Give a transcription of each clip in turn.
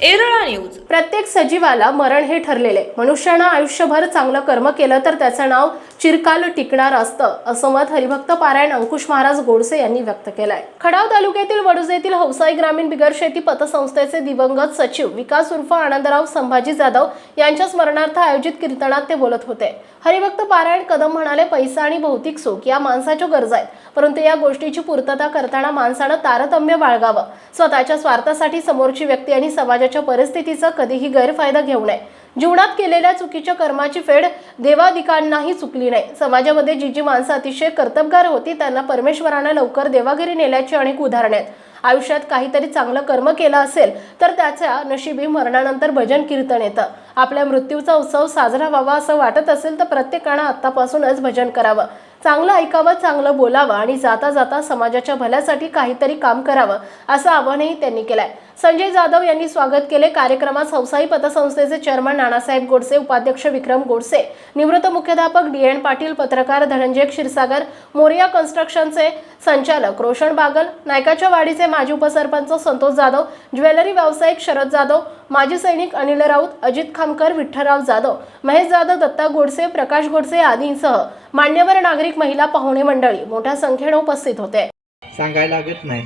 Erala news. प्रत्येक सजीवाला मरण हे ठरलेले. मनुष्यानं आयुष्यभर चांगलं कर्म केलं तर त्याचं नाव चिरकाल टिकणार असतं असं मत हरिभक्त पारायण अंकुश महाराज गोडसे यांनी व्यक्त केलंय. खडाव तालुक्यातील वडुजेतील हौसाई ग्रामीण बिगर शेती पतसंस्थेचे दिवंगत सचिव विकास उर्फ आनंदराव संभाजी जाधव यांच्या स्मरणार्थ आयोजित कीर्तनात ते बोलत होते. हरिभक्त पारायण कदम म्हणाले पैसा आणि भौतिक सुख या माणसाच्या गरजा आहेत. परंतु या गोष्टीची पूर्तता करताना माणसानं तारतम्य बाळगावं. स्वतःच्या स्वार्थासाठी समोरची व्यक्ती आणि समाजाच्या परिस्थितीचा कधीही गैरफायदा घेऊ नये. जीवनात केलेल्या चुकीच्या कर्माची फेड देवाधिकांनाही चुकली नाही. समाजामध्ये जी जी माणसं अतिशय कर्तबगार होती त्यांना परमेश्वरानं लवकर देवागिरी नेल्याची अनेक उदाहरणे आहेत. आयुष्यात काहीतरी चांगलं कर्म केलं असेल तर त्याच्या नशिबी मरणानंतर भजन कीर्तन येतं. आपल्या मृत्यूचा उत्सव साजरा व्हावा असं वाटत असेल तर प्रत्येकानं आत्तापासूनच भजन करावं. चांगलं ऐकावं चांगलं बोलावं आणि जाता जाता समाजाच्या भल्यासाठी काहीतरी काम करावं असं आवाहनही त्यांनी केलंय. संजय जाधव यांनी स्वागत केले कार्यक्रमात संसाई पतसंस्थेचे चेअरमन नानासाहेब गोडसे उपाध्यक्ष विक्रम गोडसे निवृत्त मुख्याध्यापक डी एन पाटील पत्रकार धनंजय क्षीरसागर मोरिया कन्स्ट्रक्शनचे संचालक रोशन बागल नायकाच्या वाडीचे माजी उपसरपंच संतोष जाधव ज्वेलरी व्यावसायिक शरद जाधव माजी सैनिक अनिल राऊत अजित खामकर विठ्ठलराव जाधव महेश जाधव दत्ता गोडसे प्रकाश गोडसे आदींसह मान्यवर नागरिक महिला पाहुणे मंडळी मोठ्या संख्येने उपस्थित होते. सांगायला लागत नाही.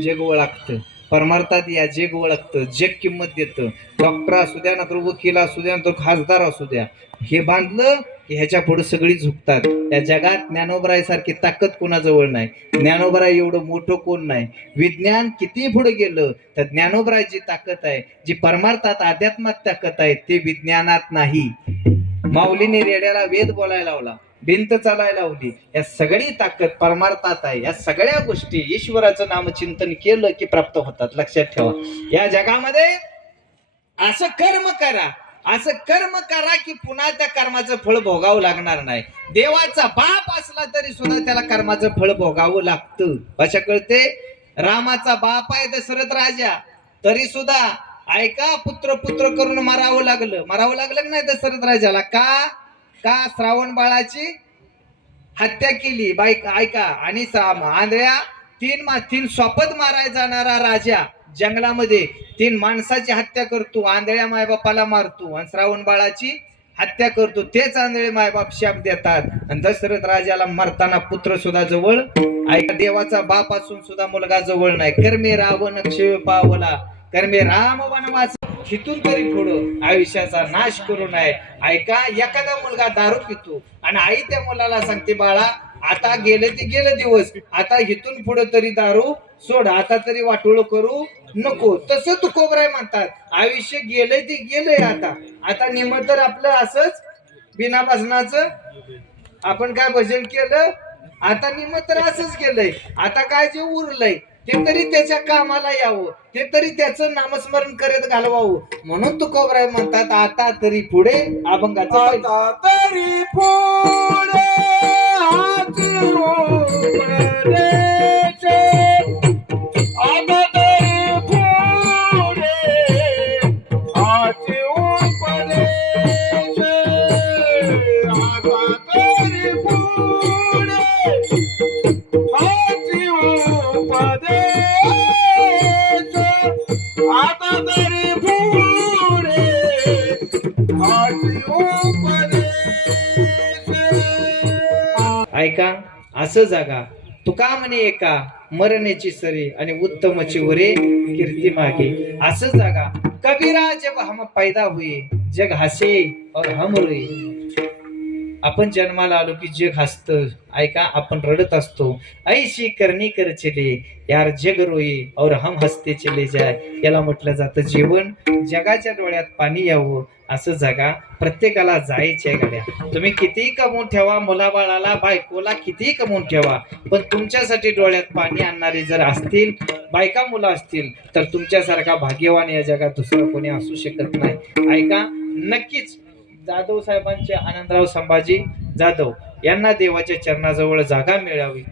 जग ओळखतं. परमार्थात या जग ओळखतं. जग किंमत देतं. डॉक्टर असू द्या ना तर वकील असू द्या ना तर खासदार असू द्या. हे बांधलं की ह्याच्या पुढे सगळी झुकतात. या जगात ज्ञानोबरायसारखी ताकद कोणाजवळ नाही. ज्ञानोबराय एवढं मोठं कोण नाही? विज्ञान किती पुढे गेलं तर ज्ञानोबरायची ताकद आहे. जी परमार्थात अध्यात्मात ताकद आहे ते विज्ञानात नाही. माऊलीने रेड्याला वेद बोलायला लावला भिंत चालायला लावली. या सगळी ताकद परमार्थात आहे. या सगळ्या गोष्टी ईश्वराचं नामचिंतन केलं की प्राप्त होतात. लक्षात ठेवा. या जगामध्ये असं कर्म करा. असं कर्म करा की पुन्हा त्या कर्माचं फळ भोगावं लागणार नाही. देवाचा बाप असला तरी सुद्धा त्याला कर्माचं फळ भोगावं लागतं. अशा कळते? रामाचा बाप आहे दशरथ राजा. तरी सुद्धा ऐका पुत्र पुत्र करून मारावं लागलं. मारावं लागलं नाही दशरथ राजाला. का? का श्रावण बाळाची हत्या केली? बाईक ऐका. आणि आंधळ्या तीन मा तीन स्वपत माराय जाणारा राजा. जंगलामध्ये तीन माणसाची हत्या करतो आंधळ्या मायबापाला मारतो आणि श्रावण बाळाची हत्या करतो. तेच आंधळे मायबाप शाप देतात. आणि दशरथ राजाला मरताना पुत्र सुद्धा जवळ ऐका देवाचा बाप असून सुद्धा मुलगा जवळ नाही. कर्मे रावण क्षय पावला. कर्मे राम वनवास हिथून तरी पुढं आयुष्याचा नाश करू नये. ऐका एखादा मुलगा दारू पितो आणि आई त्या मुलाला सांगते बाळा आता गेले ते गेले दिवस. आता हिथून पुढं तरी दारू सोड. आता तरी वाटोळ करू. नको तसं तुकोबराय म्हणतात. आयुष्य गेलंय ते गेलंय आता. आता निम तर आपलं असंच बिना भजनाचं आपण काय भजन केलं? आता निम तर असंच केलंय आता काय जे उरलंय ते तरी त्याच्या कामाला यावं. ते तरी त्याचं नामस्मरण करत घालवावं. म्हणून तुकोबराय म्हणतात आता तरी पुढे अभंगाचा आता तरी पुढे ऐका असं जागा. तुका म्हणे एका मरणेची सरी आणि उत्तमची वरे कीर्ती मागे. असं जागा. कबीरा जब हम पैदा हुए जग हसे और हम रोए. आपण जन्माला आलो की जग हसत. ऐका आपण रडत असतो. ऐशी करणी कर चले. यार जग रोई और हम हसते चले जाय. याला म्हटलं जातं जीवन जगाच्या डोळ्यात पाणी यावं. असं जगा. प्रत्येकाला जायचे गाड्या. तुम्ही कितीही कमवून ठेवा. मुलाबाळाला बायकोला कितीही कमवून ठेवा. पण तुमच्यासाठी डोळ्यात पाणी आणणारे जर असतील बायका मुलं असतील तर तुमच्यासारखा भाग्यवान या जगात दुसरं कोणी असू शकत नाही. ऐका नक्कीच जाधव साहेबांचे आनंदराव संभाजी जाधव यांना देवाच्या चरणाजवळ जागा मिळावी.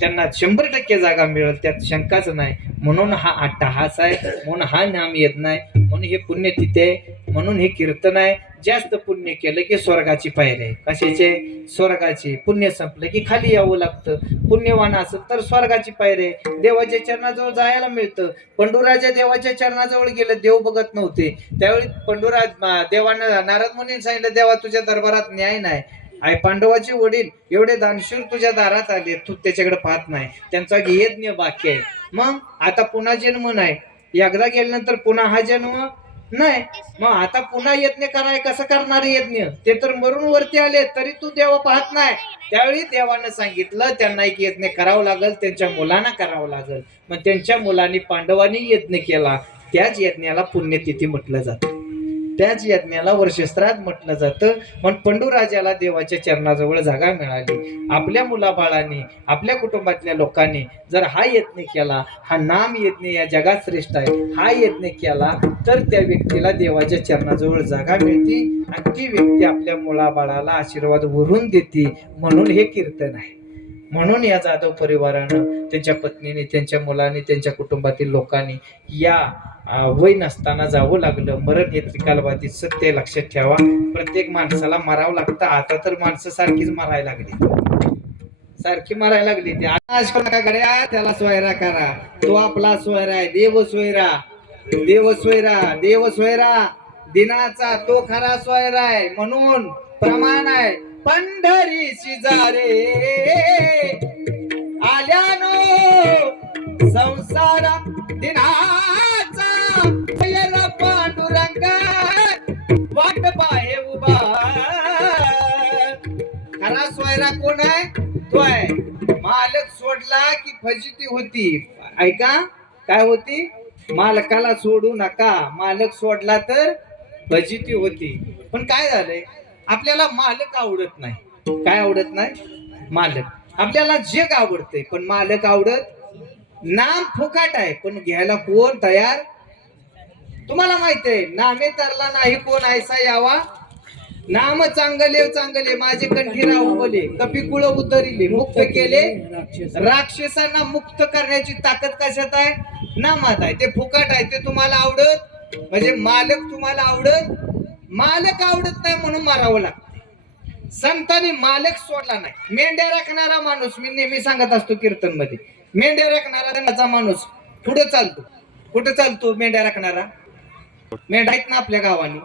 त्यांना शंभर टक्के जागा मिळेल त्यात शंकाच नाही. म्हणून हा अट्टहास आहे म्हणून हा नाम येत नाही म्हणून हे पुण्यतिथी आहे म्हणून हे कीर्तन आहे जास्त पुण्य केलं की स्वर्गाची पायरी आहे. कशाचे? स्वर्गाची. पुण्य संपलं की खाली यावं लागतं. पुण्यवान असत तर स्वर्गाची पायरी आहे. देवाच्या चरणाजवळ जायला मिळतं. पंडुराजा देवाच्या चरणाजवळ गेलं देव बघत नव्हते. त्यावेळी पंडुराज देवांना देवानं नारद मुनी सांगितलं देवा तुझ्या दरबारात न्याय नाही. आई पांडवाचे वडील एवढे दानशूर तुझ्या दारात आले तू त्याच्याकडे पाहत नाही. त्यांचा यज्ञ बाकी आहे. मग आता पुन्हा जन्म नाही. एकदा गेल्यानंतर पुन्हा हा जन्म नाही. मग आता पुन्हा यज्ञ कराय कसं करणार यज्ञ? ते तर मरून वरती आले तरी तू देवा पाहत नाही. त्यावेळी देवानं सांगितलं त्यांना एक यज्ञ करावं लागल त्यांच्या मुलांना करावं लागल. मग त्यांच्या मुलांनी पांडवांनी यज्ञ केला. त्याच यज्ञाला पुण्यतिथी म्हटलं जातं. त्याच यज्ञाला वर्षश्राद्ध म्हटलं जातं. पण पंडुराजाला देवाच्या चरणाजवळ जागा मिळाली. आपल्या मुलाबाळांनी आपल्या कुटुंबातल्या लोकांनी जर हा यज्ञ केला हा नाम यज्ञ या जगात श्रेष्ठ आहे. हा यज्ञ केला तर त्या व्यक्तीला देवाच्या चरणाजवळ जागा मिळते. आणि ती व्यक्ती आपल्या मुलाबाळाला आशीर्वाद वरून देते. म्हणून हे कीर्तन आहे. म्हणून या जाधव परिवारानं त्यांच्या पत्नीने त्यांच्या मुलांनी त्यांच्या कुटुंबातील लोकांनी या वय नसताना जावं लागलं. मरण हे त्रिकालबाधित सत्य लक्षात ठेवा. प्रत्येक माणसाला मारावं लागतं. आता तर माणसं सारखीच मारायला लागली. सारखी मारायला लागली ती. आज कोणा त्याला सोयरा करा. तो आपला सोयरा आहे. देव सोयरा. देव सोयरा. देव सोयरा. दिनाचा तो खरा सोयरा आहे. म्हणून प्रमाण आहे. पंढरी शिजारे आल्यानो संसार दिनाचा पांडुरंग वाट पाहे उभा. खरा सोयरा कोण आहे? तो आहे. मालक सोडला की फजिती होती. ऐका काय होती? मालकाला सोडू नका. मालक सोडला तर फजिती होती. पण काय झालंय? आपल्याला मालक आवडत नाही. काय आवडत नाही? मालक. आपल्याला जग आवडतंय पण मालक आवडत नाम फुकाट आहे पण घ्यायला कोण तयार? तुम्हाला माहीत आहे नामे तरला नाही कोण ऐसा यावा? नाम चांगले चांगले माझे कंठी राहू बोले कपिकुळ उतरिले मुक्त केले. राक्षसांना मुक्त करण्याची ताकद कशात आहे? नामात आहे. ते फुकट आहे ते तुम्हाला आवडत? म्हणजे मालक तुम्हाला आवडत? मालक आवडत नाही म्हणून मारावं लागतं. संतांनी मालक सोडला नाही. मेंढ्या राखणारा माणूस मी नेहमी सांगत असतो कीर्तनमध्ये मेंढ्या राखणारा त्यांचा माणूस पुढे चालतो. कुठे चालतो मेंढ्या राखणारा? मेंढा आहेत ना आपल्या गावाने?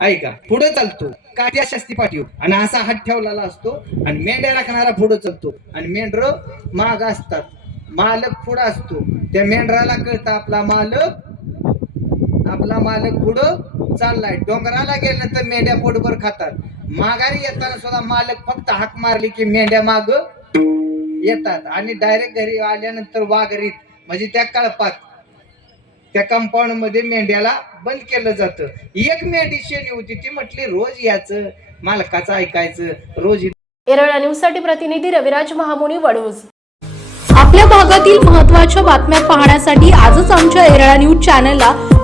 ऐका पुढे चालतो. काट्या शास्ती पाठीव आणि असा हात ठेवलेला असतो आणि मेंढ्या राखणारा पुढे चालतो. आणि मेंढर माग असतात. मालक पुढे असतो. त्या मेंढराला कळतं आपला मालक आपला मालक पुढं चाललाय. डोंगराला गेल्यानंतर मेंढ्या पोटभर खातात. माघारी येताना सुद्धा मालक फक्त हाक मारली की मेंढ्या माग येतात. आणि डायरेक्ट घरी आल्यानंतर वाघरीत म्हणजे त्या कळपात त्या कंपाऊंडमध्ये मेंढ्याला बंद केलं जातं. एक मेंढी शेणी होती ती म्हटली रोज याचं मालकाचं ऐकायचं रोज एरळा न्यूजसाठी प्रतिनिधी रविराज महामुनी वडूज. आपल्या भागातील महत्त्वाच्या बातम्या पाहण्यासाठी आजच आमच्या एरळा न्यूज चॅनलला